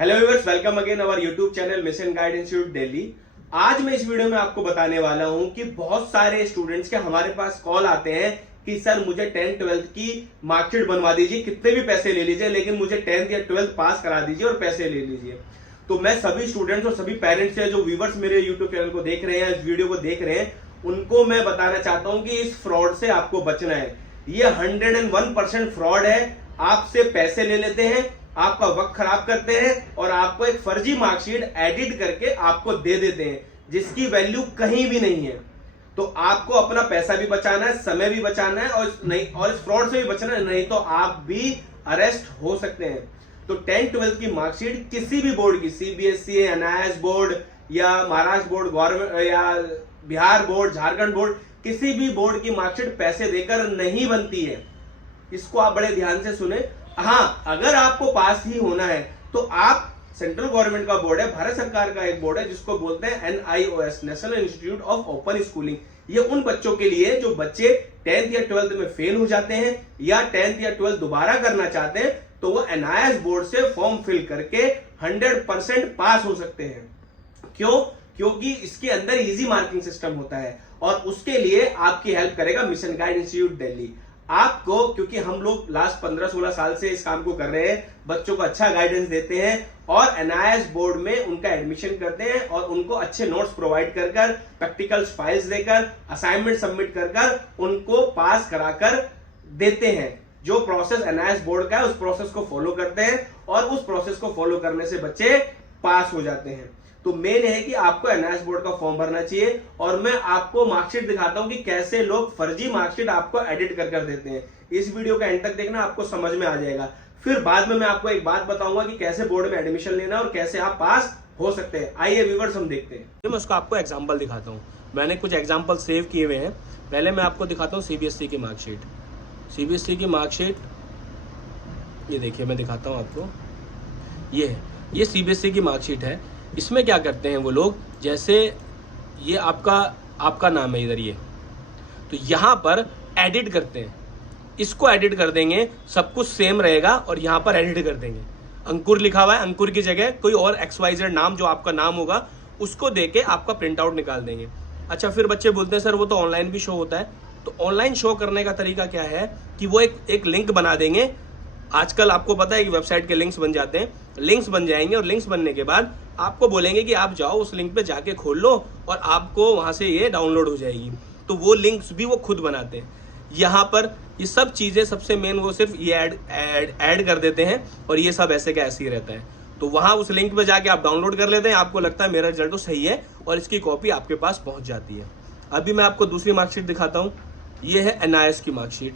Hello viewers, welcome again our YouTube channel mission guide institute Delhi. आज मैं इस video में आपको बताने वाला हूं कि बहुत सारे स्टूडेंट्स के हमारे पास कॉल आते हैं कि सर मुझे 10th 12th की मार्कशीट बनवा दीजिए, कितने भी पैसे ले लीजिए, लेकिन मुझे 10th या 12th पास करा दीजिए और पैसे ले लीजिए। तो मैं सभी स्टूडेंट्स और सभी पेरेंट्स से जो व्यूअर्स मेरे यूट्यूब चैनल को देख रहे हैं, इस वीडियो को देख रहे हैं, उनको मैं बताना चाहता हूं कि इस फ्रॉड से आपको बचना है। ये 101% फ्रॉड है। आपसे पैसे ले लेते हैं, आपका वक्त खराब करते हैं और आपको एक फर्जी मार्कशीट एडिट करके आपको दे देते हैं जिसकी वैल्यू कहीं भी नहीं है। तो आपको अपना पैसा भी बचाना है, समय भी बचाना है और इस फ्रॉड से भी बचना है, नहीं तो आप भी अरेस्ट हो सकते हैं। तो 10th 12th की मार्कशीट किसी भी बोर्ड की, सीबीएसई, एनआईएस बोर्ड या महाराष्ट्र बोर्ड, गवर्नमेंट या बिहार बोर्ड, झारखंड बोर्ड, किसी भी बोर्ड की मार्कशीट पैसे देकर नहीं बनती है। इसको आप बड़े ध्यान से सुने। हाँ, अगर आपको पास ही होना है तो आप सेंट्रल गवर्नमेंट का बोर्ड है, भारत सरकार का एक बोर्ड है जिसको बोलते हैं NIOS, national institute of open schooling. ये उन बच्चों के लिए जो बच्चे 10th या 12th में फेल हो जाते हैं या 10th या 12th दोबारा करना चाहते हैं, तो वो एनआईएस बोर्ड से फॉर्म फिल करके 100% पास हो सकते हैं। क्यों? क्योंकि इसके अंदर इजी मार्किंग सिस्टम होता है और उसके लिए आपकी हेल्प करेगा मिशन गाइड इंस्टीट्यूट दिल्ली। आपको, क्योंकि हम लोग लास्ट 15-16 साल से इस काम को कर रहे हैं, बच्चों को अच्छा गाइडेंस देते हैं और एनआईएस बोर्ड में उनका एडमिशन करते हैं और उनको अच्छे नोट्स प्रोवाइड कर कर, प्रैक्टिकल्स फाइल्स देकर, असाइनमेंट सबमिट कर कर उनको पास कराकर देते हैं। जो प्रोसेस एनआईएस बोर्ड का है उस प्रोसेस को फॉलो करते हैं और उस प्रोसेस को फॉलो करने से बच्चे पास हो जाते हैं। तो मेन है कि आपको एनआईएस बोर्ड का फॉर्म भरना चाहिए और मैं आपको मार्कशीट दिखाता हूं कि कैसे लोग फर्जी मार्कशीट आपको एडिट कर कर देते हैं। इस वीडियो का एंड तक देखना, आपको समझ में आ जाएगा। फिर बाद में मैं आपको एक बात बताऊंगा कि कैसे बोर्ड में एडमिशन लेना और कैसे आप पास हो सकते हैं। आइए व्यूअर्स, हम देखते हैं। मैं उसका आपको एग्जाम्पल दिखाता हूँ। मैंने कुछ एग्जाम्पल सेव किए हुए हैं। पहले मैं आपको दिखाता हूँ सीबीएसई की मार्कशीट। सीबीएसई की मार्कशीट ये देखिए, मैं दिखाता हूँ आपको। ये है, ये सीबीएसई की मार्कशीट है। इसमें क्या करते हैं वो लोग, जैसे ये आपका नाम है इधर, ये तो यहाँ पर एडिट करते हैं। इसको एडिट कर देंगे, सब कुछ सेम रहेगा और यहाँ पर एडिट कर देंगे। अंकुर लिखा हुआ है, अंकुर की जगह कोई और XYZ नाम, जो आपका नाम होगा, उसको देके आपका प्रिंट आउट निकाल देंगे। अच्छा, फिर बच्चे बोलते हैं सर वो तो ऑनलाइन भी शो होता है। तो ऑनलाइन शो करने का तरीका क्या है कि वो एक लिंक बना देंगे। आजकल आपको पता है कि वेबसाइट के लिंक्स बन जाते हैं, लिंक्स बन जाएंगे और लिंक्स बनने के बाद आपको बोलेंगे कि आप जाओ उस लिंक पे जाके खोल लो और आपको वहां से ये डाउनलोड हो जाएगी। तो वो लिंक्स भी वो खुद बनाते हैं। यहाँ पर ये सब चीजें, सबसे मेन वो सिर्फ ये ऐड कर देते हैं और ये सब ऐसे का ऐसे ही रहता है। तो वहां उस लिंक पे जाके आप डाउनलोड कर लेते हैं, आपको लगता है मेरा रिजल्ट तो सही है और इसकी कॉपी आपके पास पहुंच जाती है। अभी मैं आपको दूसरी मार्कशीट दिखाता हूँ। ये है एनआईएस की मार्कशीट।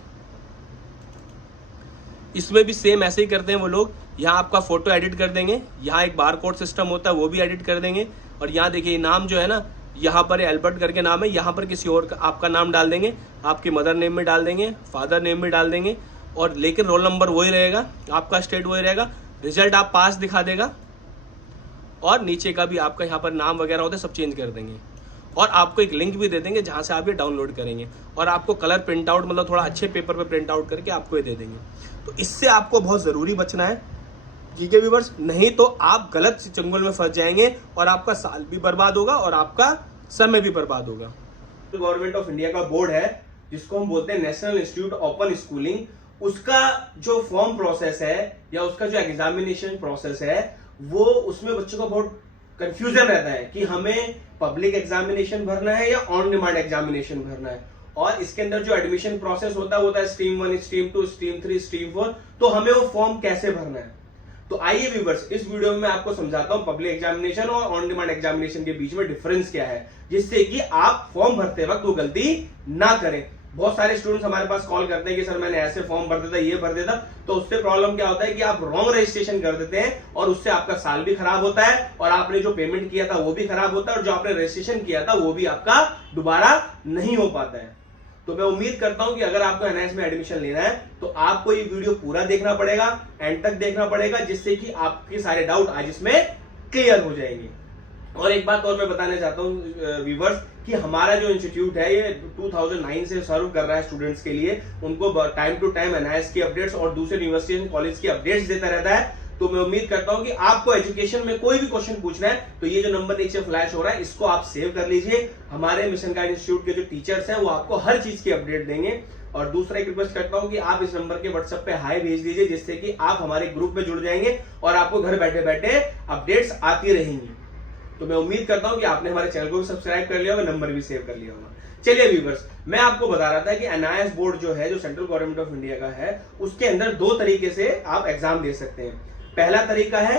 इसमें भी सेम ऐसे ही करते हैं वो लोग। यहाँ आपका फोटो एडिट कर देंगे, यहाँ एक बार कोड सिस्टम होता है वो भी एडिट कर देंगे और यहाँ देखिए नाम जो है ना, यहाँ पर एल्बर्ट करके नाम है, यहाँ पर किसी और का आपका नाम डाल देंगे, आपके मदर नेम में डाल देंगे, फादर नेम में डाल देंगे और लेकिन रोल नंबर वही रहेगा, आपका स्टेट वही रहेगा, रिजल्ट आप पास दिखा देगा और नीचे का भी आपका यहाँ पर नाम वगैरह होता है सब चेंज कर देंगे और आपको एक लिंक भी दे देंगे जहाँ से आप ये डाउनलोड करेंगे और आपको कलर प्रिंट आउट, मतलब थोड़ा अच्छे पेपर पे प्रिंट आउट करके आपको ये दे देंगे। तो इससे आपको बहुत ज़रूरी बचना है, ठीक है व्यूअर्स, नहीं तो आप गलत चंगुल में फंस जाएंगे और आपका साल भी बर्बाद होगा और आपका समय भी बर्बाद होगा। तो गवर्नमेंट ऑफ इंडिया का बोर्ड है जिसको हम बोलते हैं नेशनल इंस्टीट्यूट ओपन स्कूलिंग, उसका जो फॉर्म प्रोसेस है या उसका जो एग्जामिनेशन प्रोसेस है, वो उसमें बच्चों का बहुत कंफ्यूजन रहता है कि हमें पब्लिक एग्जामिनेशन भरना है या ऑन डिमांड एग्जामिनेशन भरना है। और इसके अंदर जो एडमिशन प्रोसेस होता है स्ट्रीम 1, स्ट्रीम 2, स्ट्रीम 3, स्ट्रीम 4। तो हमें वो फॉर्म कैसे भरना है, तो आइए व्यूअर्स, इस वीडियो में मैं आपको समझाता हूं पब्लिक एग्जामिनेशन और ऑन डिमांड एग्जामिनेशन के बीच में डिफरेंस क्या है, जिससे कि आप फॉर्म भरते वक्त वो गलती ना करें। बहुत सारे स्टूडेंट्स हमारे पास कॉल करते हैं कि सर मैंने ऐसे फॉर्म भर देता, ये भर देता, तो उससे प्रॉब्लम क्या होता है कि आप रॉन्ग रजिस्ट्रेशन कर देते हैं और उससे आपका साल भी खराब होता है और आपने जो पेमेंट किया था वो भी खराब होता है और जो आपने रजिस्ट्रेशन किया था वो भी आपका दोबारा नहीं हो पाता है। तो मैं उम्मीद करता हूं कि अगर आपको एनआईएस में एडमिशन लेना है तो आपको ये वीडियो पूरा देखना पड़ेगा, एंड तक देखना पड़ेगा, जिससे कि आपके सारे डाउट आज इसमें क्लियर हो जाएंगे। और एक बात और मैं बताना चाहता हूं व्यूवर्स कि हमारा जो इंस्टीट्यूट है ये 2009 से सर्व कर रहा है स्टूडेंट्स के लिए। उनको टाइम टू टाइम एनआईएस की अपडेट्स और दूसरे यूनिवर्सिटी कॉलेज की अपडेट्स देता रहता है। तो मैं उम्मीद करता हूं कि आपको एजुकेशन में कोई भी क्वेश्चन पूछना है तो ये जो नंबर नीचे फ्लैश हो रहा है इसको आप सेव कर लीजिए। हमारे मिशन गाइड इंस्टीट्यूट के जो टीचर्स हैं वो आपको हर चीज की अपडेट देंगे। और दूसरा एक रिक्वेस्ट करता हूं कि आप इस नंबर के व्हाट्सएप पे हाई भेज दीजिए, जिससे कि आप हमारे ग्रुप में जुड़ जाएंगे और आपको घर बैठे बैठे अपडेट्स आती रहेंगी। तो मैं उम्मीद करता हूं कि आपने हमारे चैनल को भी सब्सक्राइब कर लिया होगा, नंबर भी सेव कर लिया होगा। चलिए व्यूअर्स, मैं आपको बता रहा था कि एनआईएस बोर्ड जो है, जो सेंट्रल गवर्नमेंट ऑफ इंडिया का है, उसके अंदर दो तरीके से आप एग्जाम दे सकते हैं। पहला तरीका है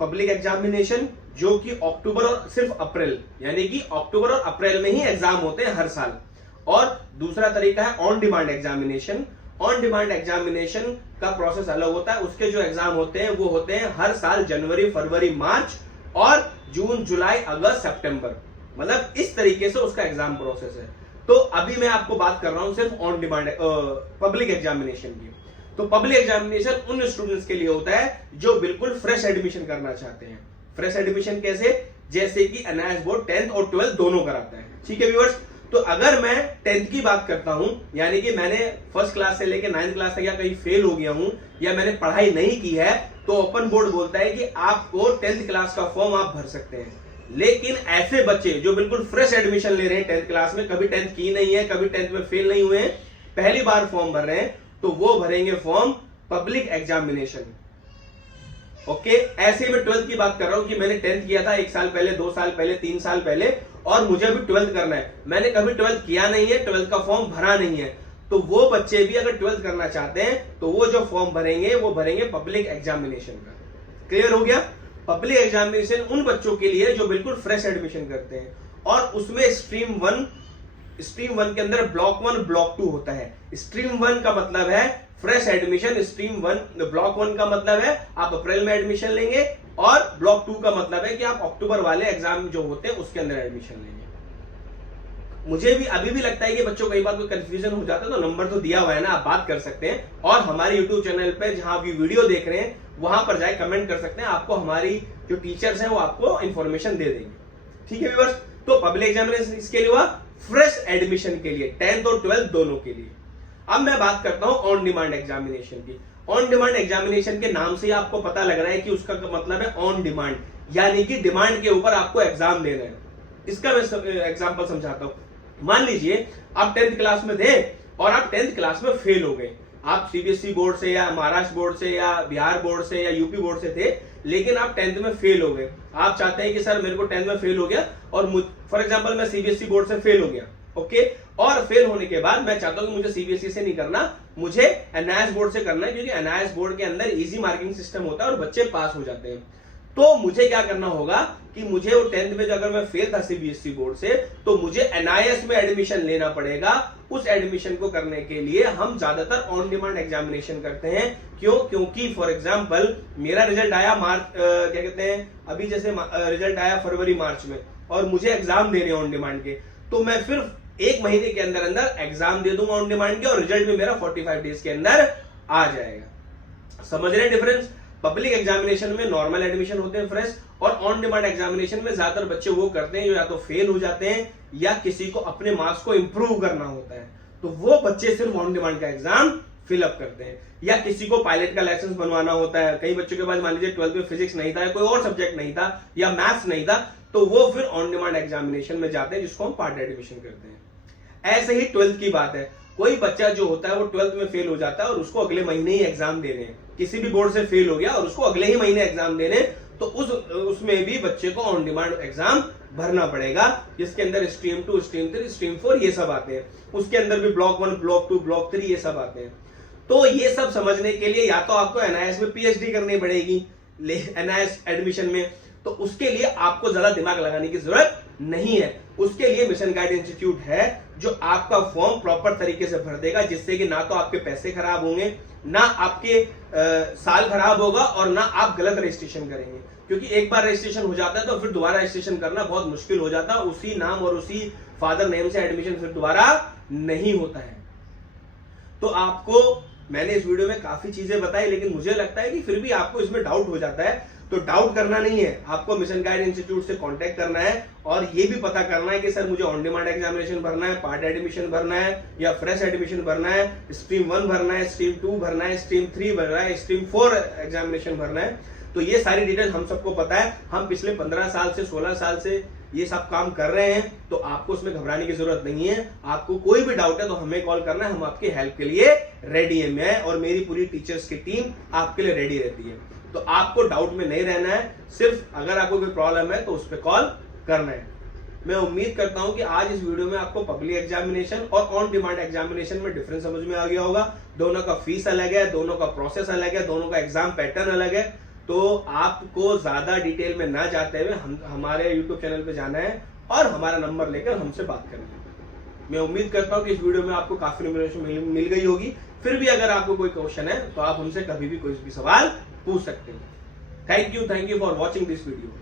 पब्लिक एग्जामिनेशन, जो कि अक्टूबर और सिर्फ अप्रैल, यानी कि अक्टूबर और अप्रैल में ही एग्जाम होते हैं हर साल। और दूसरा तरीका है on demand examination. On demand examination का प्रोसेस अलग होता है। उसके जो एग्जाम होते हैं वो होते हैं हर साल जनवरी, फरवरी, मार्च और जून, जुलाई, अगस्त, सितंबर, मतलब इस तरीके से उसका एग्जाम प्रोसेस है। तो अभी मैं आपको बात कर रहा हूं सिर्फ ऑन डिमांड पब्लिक एग्जामिनेशन की। तो पब्लिक एग्जामिनेशन उन स्टूडेंट्स के लिए होता है जो बिल्कुल फ्रेश एडमिशन करना चाहते हैं। फ्रेश एडमिशन कैसे? जैसे कि एनआईएस बोर्ड 10th और 12th दोनों कराता है। ठीक है व्यूअर्स, तो अगर मैं 10th की बात करता हूं, यानी कि मैंने फर्स्ट क्लास से लेकर 9th क्लास तक या कहीं फेल हो गया हूं या मैंने पढ़ाई नहीं की है, तो ओपन बोर्ड बोलता है कि आपको 10th क्लास का फॉर्म आप भर सकते हैं। लेकिन ऐसे बच्चे जो बिल्कुल फ्रेश एडमिशन ले रहे हैं 10th क्लास में, कभी 10th की नहीं है, कभी 10th में फेल नहीं हुए हैं, पहली बार फॉर्म भर रहे हैं, तो वो भरेंगे फॉर्म पब्लिक एग्जामिनेशन। ओके, ऐसे मैं 12th की बात कर रहा हूं कि मैंने 10th किया था 1 साल पहले, 2 साल पहले, 3 साल पहले, और मुझे अभी 12th करना है। मैंने कभी 12th किया नहीं है, 12th का फॉर्म भरा नहीं है, तो वो बच्चे भी अगर 12th करना चाहते हैं तो वो जो फॉर्म भरेंगे वो भरेंगे पब्लिक एग्जामिनेशन का। क्लियर हो गया? पब्लिक एग्जामिनेशन उन बच्चों के लिए जो बिल्कुल फ्रेश एडमिशन करते हैं, और उसमें स्ट्रीम 1 के अंदर ब्लॉक 1, ब्लॉक 2 होता है। स्ट्रीम 1 का मतलब है फ्रेश एडमिशन, स्ट्रीम 1, ब्लॉक 1 का मतलब है आप अप्रैल में एडमिशन लेंगे, और ब्लॉक 2 का मतलब है कि आप अक्टूबर वाले एग्जाम जो होते हैं उसके अंदर एडमिशन लेंगे। मुझे भी अभी भी लगता है कि बच्चों कई बार कोई कंफ्यूजन हो जाता है, तो नंबर तो दिया हुआ है ना, आप बात कर सकते हैं, और हमारे यूट्यूब चैनल पे जहां भी वीडियो देख रहे हैं वहां पर जाए कमेंट कर सकते हैं। आपको हमारी जो टीचर्स हैं वो आपको इंफॉर्मेशन दे देंगे। ठीक है व्यूअर्स, तो पब्लिक एग्जामिनेशन इसके लिए हुआ, फ्रेश एडमिशन के लिए 10th और 12th दोनों के लिए। अब मैं बात करता हूं ऑन डिमांड एग्जामिनेशन की। ऑन डिमांड एग्जामिनेशन के नाम से ही आपको पता लग रहा है कि उसका मतलब है ऑन डिमांड, यानी कि डिमांड के ऊपर आपको एग्जाम देना है। इसका मैं एग्जांपल समझाता हूं। मान लीजिए आप 10th क्लास में थे और आप 10th क्लास में फेल हो गए। आप सीबीएसई बोर्ड से या महाराष्ट्र बोर्ड से या बिहार बोर्ड से या यूपी बोर्ड से थे, लेकिन आप 10th में फेल हो गए। आप चाहते हैं कि सर मेरे को 10th में फेल हो गया, और फॉर एग्जांपल मैं सीबीएसई बोर्ड से फेल हो गया, ओके, और फेल होने के बाद मैं चाहता हूं कि मुझे सीबीएसई से नहीं करना, मुझे एनआईएस बोर्ड से करना है, क्योंकि एनआईएस बोर्ड के अंदर इजी मार्किंग सिस्टम होता है और बच्चे पास हो जाते हैं। तो मुझे क्या करना होगा कि मुझे वो 10th में अगर मैं फेल था सीबीएसई बोर्ड से, तो मुझे एनआईएस में एडमिशन लेना पड़ेगा। उस एडमिशन को करने के लिए हम ज्यादातर ऑन डिमांड एग्जामिनेशन करते हैं। क्यों? क्योंकि फॉर एग्जांपल मेरा रिजल्ट आया क्या कहते हैं, अभी जैसे रिजल्ट आया फरवरी मार्च में, और मुझे एग्जाम देने ऑन डिमांड के, तो मैं सिर्फ 1 महीने के अंदर अंदर एग्जाम दे दूंगा ऑन डिमांड के, और रिजल्ट भी मेरा 45 डेज के अंदर आ जाएगा। समझ रहे हैं डिफरेंस? पब्लिक एग्जामिनेशन में नॉर्मल एडमिशन होते हैं फ्रेश, और ऑन डिमांड एग्जामिनेशन में ज्यादातर बच्चे वो करते हैं जो या तो फेल हो जाते हैं या किसी को अपने मार्क्स को इंप्रूव करना होता है, तो वो बच्चे सिर्फ ऑन डिमांड का एग्जाम फिलअप करते हैं। या किसी को पायलट का लाइसेंस बनवाना होता है, कई बच्चों के पास मान लीजिए 12th में फिजिक्स नहीं था, कोई और सब्जेक्ट नहीं था, या मैथ्स नहीं था, तो वो फिर ऑन डिमांड एग्जामिनेशन में जाते हैं, जिसको हम पार्ट एडमिशन करते हैं। ऐसे ही 12th की बात है, कोई बच्चा जो होता है वो 12th में फेल हो जाता है और उसको अगले महीने ही एग्जाम देने हैं, किसी भी बोर्ड से फेल हो गया और उसको अगले ही महीने एग्जाम देने, तो उसमें भी बच्चे को ऑन डिमांड एग्जाम भरना पड़ेगा, जिसके अंदर स्ट्रीम 2, स्ट्रीम 3, स्ट्रीम 4 ये सब आते हैं। उसके अंदर भी ब्लॉक 1, ब्लॉक 2, ब्लॉक 3 ये सब आते हैं। तो ये सब समझने के लिए या तो आपको एनआईएस में पीएचडी करनी पड़ेगी एनआईएस एडमिशन में, तो उसके लिए आपको ज्यादा दिमाग लगाने की जरूरत नहीं है। उसके लिए मिशन गाइड इंस्टीट्यूट है जो आपका फॉर्म प्रॉपर तरीके से भर देगा, जिससे कि ना तो आपके पैसे खराब होंगे, ना आपके साल खराब होगा, और ना आप गलत रजिस्ट्रेशन करेंगे। क्योंकि एक बार रजिस्ट्रेशन हो जाता है तो फिर दोबारा रजिस्ट्रेशन करना बहुत मुश्किल हो जाता है। उसी नाम और उसी फादर नेम से एडमिशन फिर दोबारा नहीं होता है। तो आपको मैंने इस वीडियो में काफी चीजें बताई, लेकिन मुझे लगता है कि फिर भी आपको इसमें डाउट हो जाता है। तो डाउट करना नहीं है, आपको मिशन गाइड इंस्टीट्यूट से कांटेक्ट करना है और ये भी पता करना है कि सर मुझे ऑन डिमांड एग्जामिनेशन भरना है, पार्ट एडमिशन भरना है, या फ्रेश एडमिशन भरना है, स्ट्रीम 1 भरना है, स्ट्रीम 2 भरना है, स्ट्रीम 3 भरना है, स्ट्रीम 4 एग्जामिनेशन भरना है। तो ये सारी डिटेल हम सबको पता है, हम पिछले 15 साल से 16 साल से ये सब काम कर रहे हैं, तो आपको उसमें घबराने की जरूरत नहीं है। आपको कोई भी डाउट है तो हमें कॉल करना है, हम आपकी हेल्प के लिए रेडी है। मैं और मेरी पूरी टीचर्स की टीम आपके लिए रेडी रहती है, तो आपको डाउट में नहीं रहना है। सिर्फ अगर आपको कोई प्रॉब्लम है तो उस पर कॉल करना है। मैं उम्मीद करता हूं कि आज इस वीडियो में आपको पब्लिक एग्जामिनेशन और ऑन डिमांड एग्जामिनेशन में डिफरेंस समझ में आ गया होगा। दोनों का फीस अलग है, दोनों का प्रोसेस अलग है, दोनों का एग्जाम पैटर्न अलग है। तो आपको ज्यादा डिटेल में ना जाते हुए हमारे यूट्यूब चैनल पे जाना है और हमारा नंबर लेकर हमसे बात करनी है। मैं उम्मीद करता हूं कि इस वीडियो में आपको काफी इन्फॉर्मेशन मिल गई होगी। फिर भी अगर आपको कोई क्वेश्चन है तो आप हमसे कभी भी कोई भी सवाल पूछ सकते हैं। Thank you for watching this video.